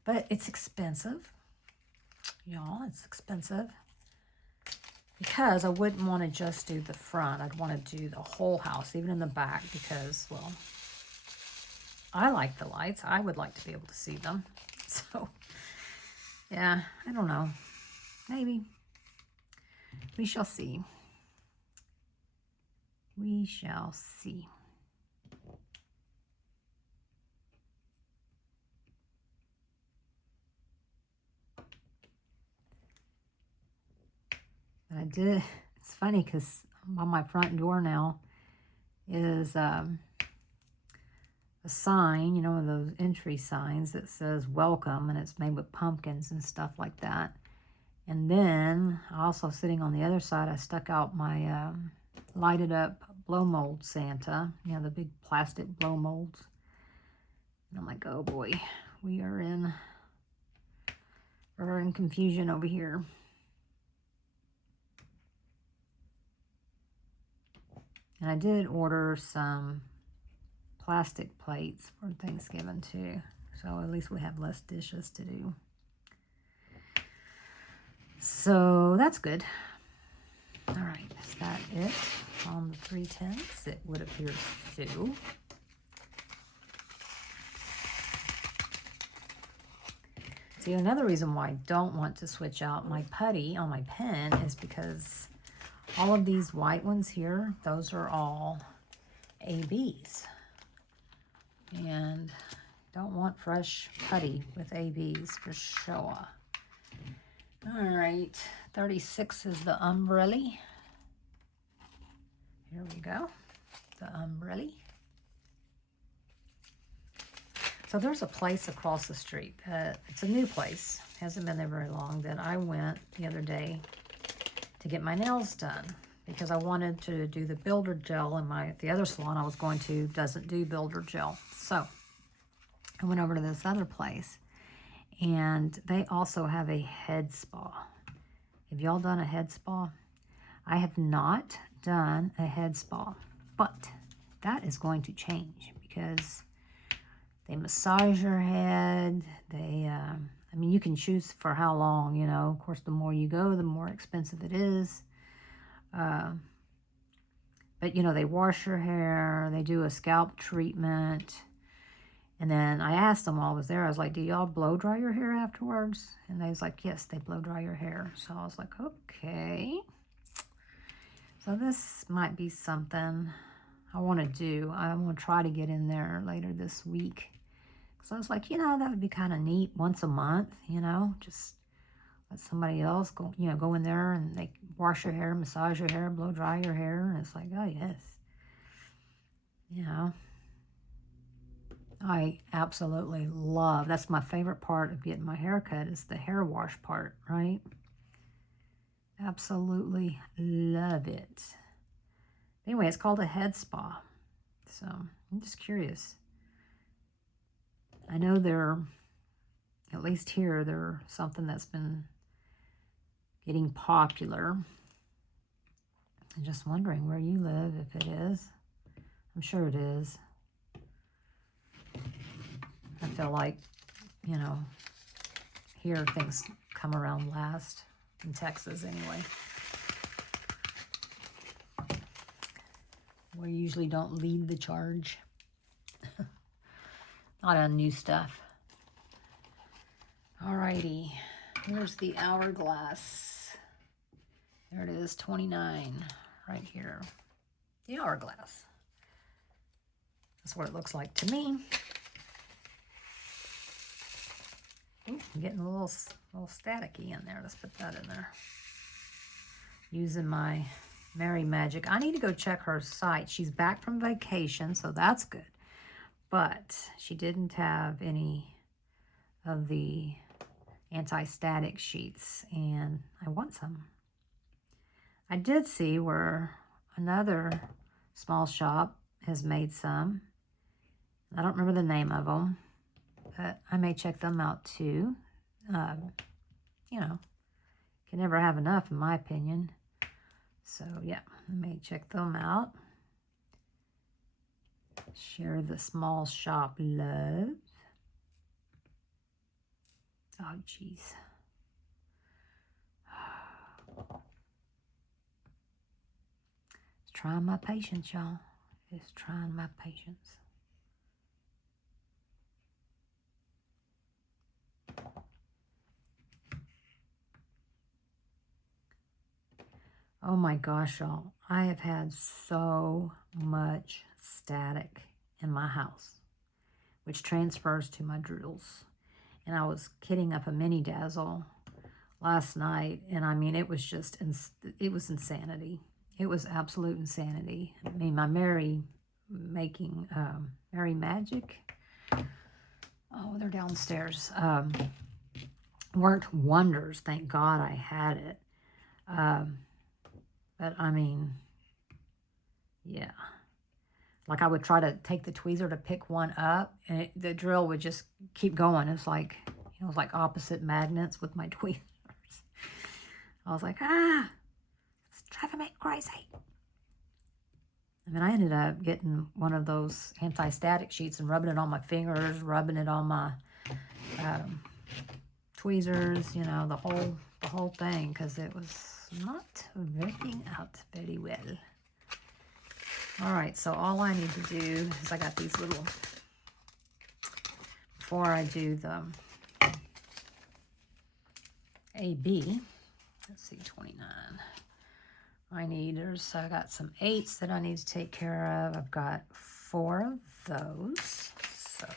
But it's expensive. Y'all, it's expensive. Because I wouldn't want to just do the front. I'd want to do the whole house, even in the back, because, well, I like the lights. I would like to be able to see them. So, yeah, I don't know. Maybe. We shall see. We shall see. I did. It's funny because on my front door now is a sign, you know, those entry signs that says welcome, and it's made with pumpkins and stuff like that. And then also sitting on the other side, I stuck out my lighted up blow mold Santa, you know, the big plastic blow molds. And I'm like, oh boy, we're in confusion over here. And I did order some plastic plates for Thanksgiving too. So at least we have less dishes to do. So that's good. All right, is that it on the 310s? It would appear so. See, another reason why I don't want to switch out my putty on my pen is because all of these white ones here, those are all ABs. And don't want fresh putty with ABs for sure. All right, 36 is the umbrella. Here we go, the umbrella. So there's a place across the street. It's a new place, hasn't been there very long, that I went the other day to get my nails done because I wanted to do the builder gel in the other salon I was going to doesn't do builder gel. So I went over to this other place, and they also have a head spa. Have y'all done a head spa? I have not done a head spa, but that is going to change because they massage your head. They, I mean, you can choose for how long, you know. Of course, the more you go, the more expensive it is. But, you know, they wash your hair. They do a scalp treatment. And then I asked them while I was there, I was like, do y'all blow dry your hair afterwards? And they was like, yes, they blow dry your hair. So I was like, okay. So this might be something I want to do. I want to try to get in there later this week. So I was like, you know, that would be kind of neat once a month, you know, just let somebody else go, you know, go in there and they wash your hair, massage your hair, blow dry your hair. And it's like, oh, yes. You know, I absolutely love, that's my favorite part of getting my hair cut is the hair wash part, right? Absolutely love it. Anyway, it's called a head spa. So I'm just curious. I know they're, at least here, they're something that's been getting popular. I'm just wondering where you live, if it is. I'm sure it is. I feel like, you know, here things come around last, in Texas anyway. We usually don't lead the charge. Not on new stuff. Alrighty, here's the hourglass. There it is, 29, right here. The hourglass. That's what it looks like to me. Ooh, I'm getting a little staticky in there. Let's put that in there. Using my Merry Magic. I need to go check her site. She's back from vacation, so that's good. But she didn't have any of the anti-static sheets, and I want some. I did see where another small shop has made some. I don't remember the name of them, but I may check them out too. You know, can never have enough in my opinion. So yeah, I may check them out. Share the small shop love. Oh, jeez. It's trying my patience, y'all. It's trying my patience. Oh my gosh, y'all. I have had so much static in my house, which transfers to my drills. And I was kitting up a mini dazzle last night, and I mean, it was just, it was insanity. It was absolute insanity. I mean, my Merry Magic, oh, they're downstairs, worked wonders. Thank God I had it. But I mean, yeah. Like I would try to take the tweezer to pick one up, and the drill would just keep going. It was like opposite magnets with my tweezers. I was like, it's driving me crazy. And then I ended up getting one of those anti-static sheets and rubbing it on my fingers, rubbing it on my tweezers, you know, the whole thing, because it was not working out very well. All right, so all I need to do is I got these little, before I do the AB, let's see, 29. I got some 8s that I need to take care of. I've got 4 of those. So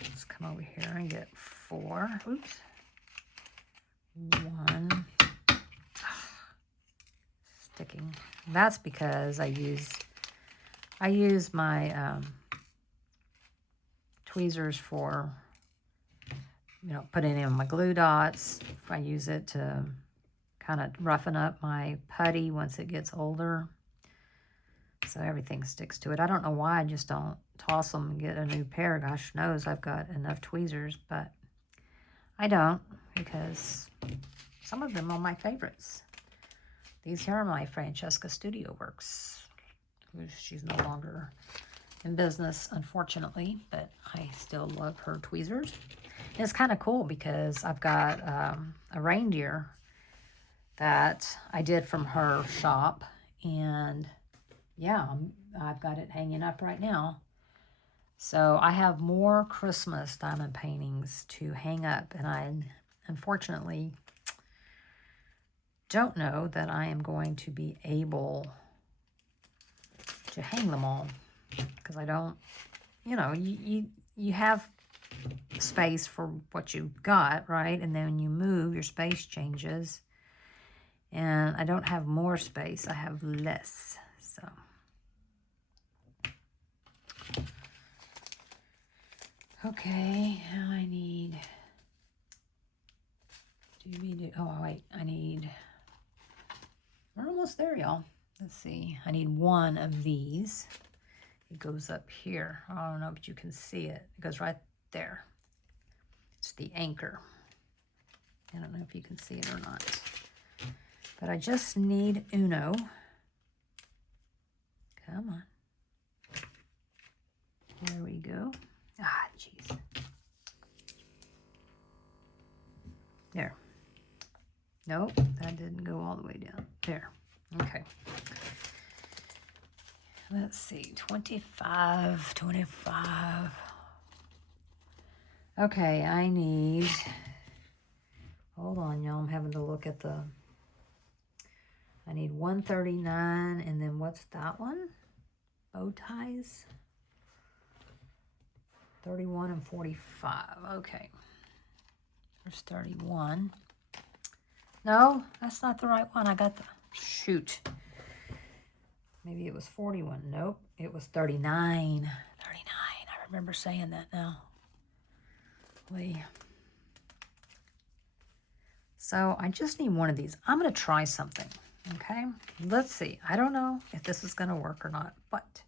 let's come over here and get 4. Oops. 1. Sticking. That's because I use my tweezers for, you know, putting in my glue dots. I use it to kind of roughen up my putty once it gets older, so everything sticks to it. I don't know why I just don't toss them and get a new pair. Gosh knows I've got enough tweezers, but I don't, because some of them are my favorites. These here are my Francesca Studio Works. She's no longer in business, unfortunately, but I still love her tweezers. And it's kind of cool because I've got a reindeer that I did from her shop, and yeah, I've got it hanging up right now. So I have more Christmas diamond paintings to hang up, and I unfortunately don't know that I am going to be able to hang them all, because I don't, you know, you have space for what you've got, right? And then when you move, your space changes. And I don't have more space, I have less. So okay, now I need, oh wait, we're almost there, y'all. Let's see, I need 1 of these. It goes up here. I don't know, but you can see it. It goes right there. It's the anchor. I don't know if you can see it or not. But I just need uno. Come on. There we go. Ah, jeez. There. Nope, that didn't go all the way down. There. Okay. Let's see. 25. Okay, I need... Hold on, y'all. I'm having to look at the... I need 139, and then what's that one? Bow ties? 31 and 45. Okay. There's 31. No, that's not the right one. I got the... Shoot. Maybe it was 41. Nope. It was 39. 39. I remember saying that now. Wait. So I just need 1 of these. I'm going to try something. Okay, let's see. I don't know if this is going to work or not, but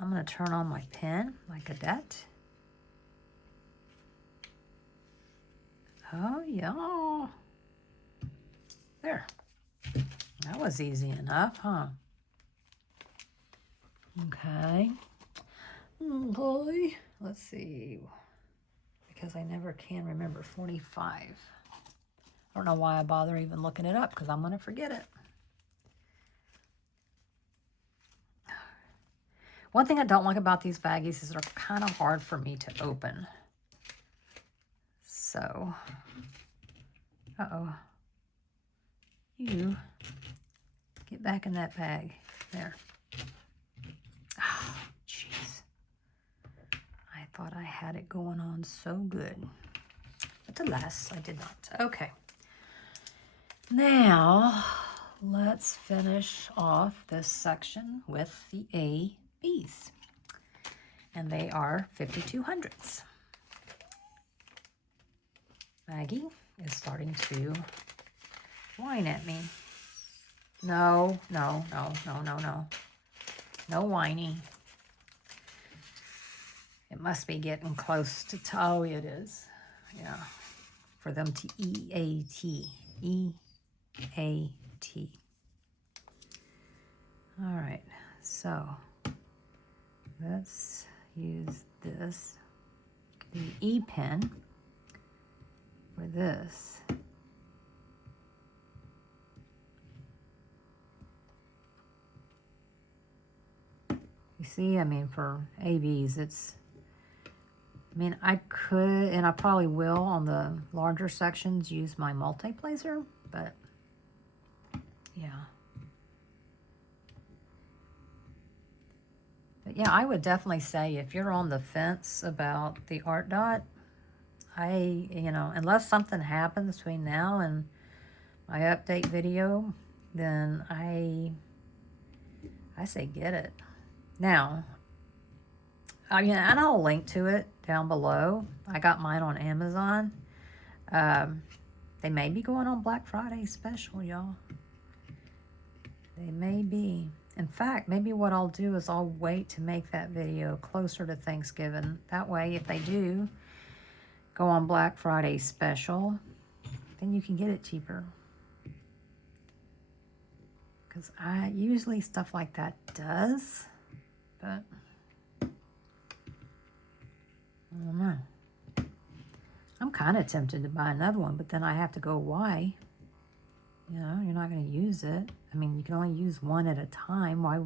I'm going to turn on my pen, my cadet. Oh, yeah. There. That was easy enough, huh? Okay. Boy, let's see, because I never can remember 45. I don't know why I bother even looking it up, because I'm going to forget it. One thing I don't like about these baggies is they're kind of hard for me to open. So, uh-oh. You get back in that bag. There. Oh, jeez. I thought I had it going on so good. But alas, I did not. Okay. Now, let's finish off this section with the ABs. And they are 5200s. Maggie is starting to whine at me. No, no, no, no, no, no. No whining. It must be getting close to, oh, it is. Yeah. For them to EAT. EAT. All right. So let's use this, the ePen, for this. You see, I mean, for ABs, it's, I mean, I could, and I probably will on the larger sections, use my multi-placer, but yeah. But yeah, I would definitely say if you're on the fence about the ArtDot, you know, unless something happens between now and my update video, then I say get it. Now, I mean, and I'll link to it down below. I got mine on Amazon. They may be going on Black Friday special, y'all. They may be. In fact, maybe what I'll do is I'll wait to make that video closer to Thanksgiving. That way, if they do go on Black Friday special, then you can get it cheaper. Because usually stuff like that does, but I don't know. I'm kind of tempted to buy another one, but then I have to go, why? You know, you're not going to use it. I mean, you can only use one at a time. Why? I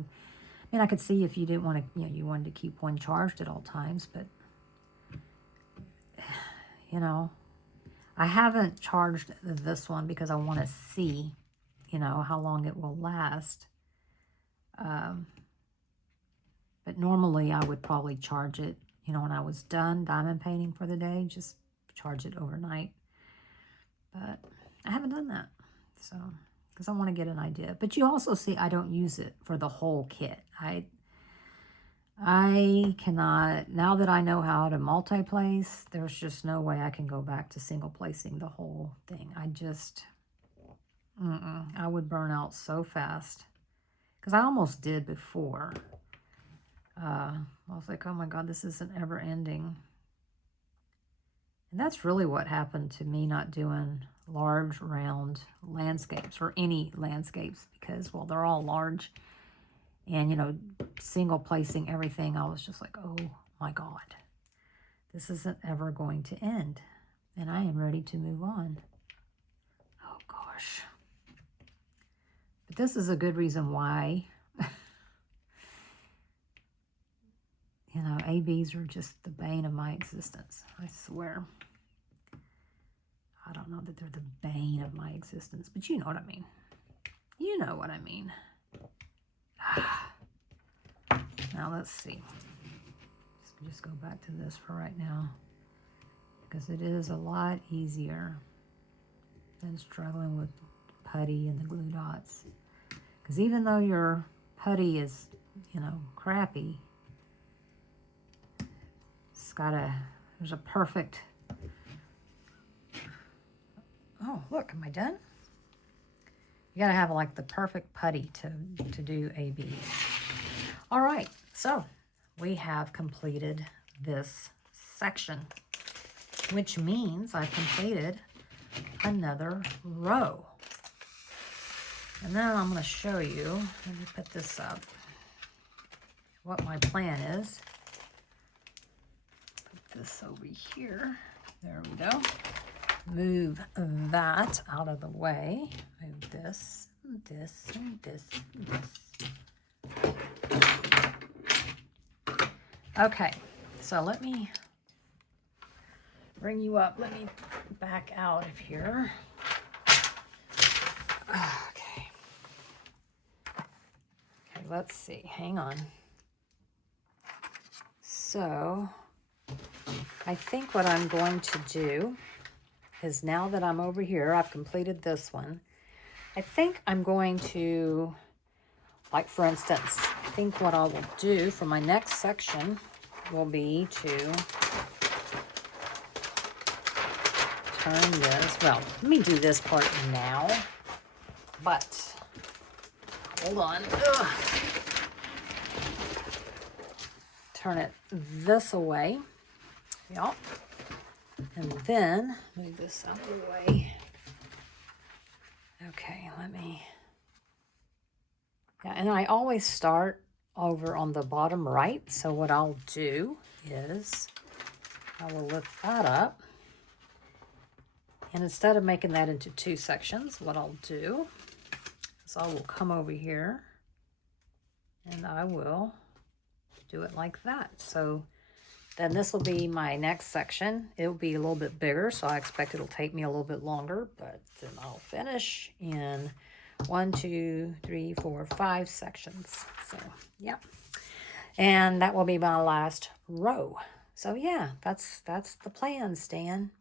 mean, I could see if you didn't want to, you know, you wanted to keep one charged at all times, but, you know, I haven't charged this one because I want to see, you know, how long it will last. But normally I would probably charge it, you know, when I was done diamond painting for the day, just charge it overnight. But I haven't done that, so, because I want to get an idea. But you also see I don't use it for the whole kit. I cannot, now that I know how to multi-place, there's just no way I can go back to single placing the whole thing. I just, I would burn out so fast. Because I almost did before. I was like, oh my God, this isn't ever ending. And that's really what happened to me not doing large, round landscapes or any landscapes, because, well, they're all large. And, you know, single placing everything, I was just like, oh my God, this isn't ever going to end. And I am ready to move on. Oh gosh. But this is a good reason why, you know, ABs are just the bane of my existence. I swear. I don't know that they're the bane of my existence, but you know what I mean. You know what I mean. Now let's see. Just go back to this for right now, because it is a lot easier than struggling with putty and the glue dots. Because even though your putty is, you know, crappy, it's got there's a perfect, oh, look, am I done? You gotta have like the perfect putty to do AB. All right, so we have completed this section, which means I've completed another row. And then I'm gonna show you, let me put this up, what my plan is. this over here. There we go. Move that out of the way. Move this, and this, and this, and this. Okay, so let me bring you up. Let me back out of here. Okay. Okay, let's see. Hang on. So, I think what I'm going to do is, now that I'm over here, I've completed this one. I think I'm going to, like for instance, I think what I will do for my next section will be to turn this, well, let me do this part now, but hold on. Ugh. Turn it this away. Yep. And then move this out of the way. Okay, let me. Yeah, and I always start over on the bottom right. So what I'll do is I will lift that up. And instead of making that into two sections, what I'll do is I will come over here and I will do it like that. So then this will be my next section. It'll be a little bit bigger, so I expect it'll take me a little bit longer, but then I'll finish in 1, 2, 3, 4, 5 sections. So, yeah. And that will be my last row. So, yeah, that's the plan, Stan.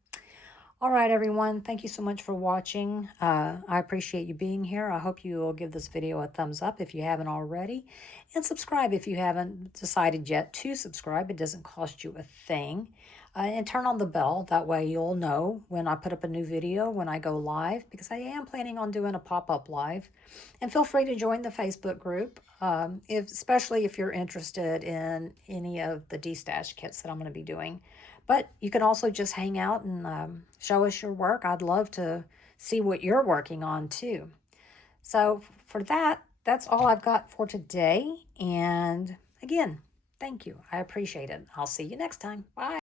All right, everyone. Thank you so much for watching. I appreciate you being here. I hope you will give this video a thumbs up if you haven't already. And subscribe if you haven't decided yet to subscribe. It doesn't cost you a thing. And turn on the bell. That way you'll know when I put up a new video, when I go live, because I am planning on doing a pop-up live. And feel free to join the Facebook group, especially if you're interested in any of the destash kits that I'm going to be doing. But you can also just hang out and show us your work. I'd love to see what you're working on too. So for that, that's all I've got for today. And again, thank you. I appreciate it. I'll see you next time. Bye.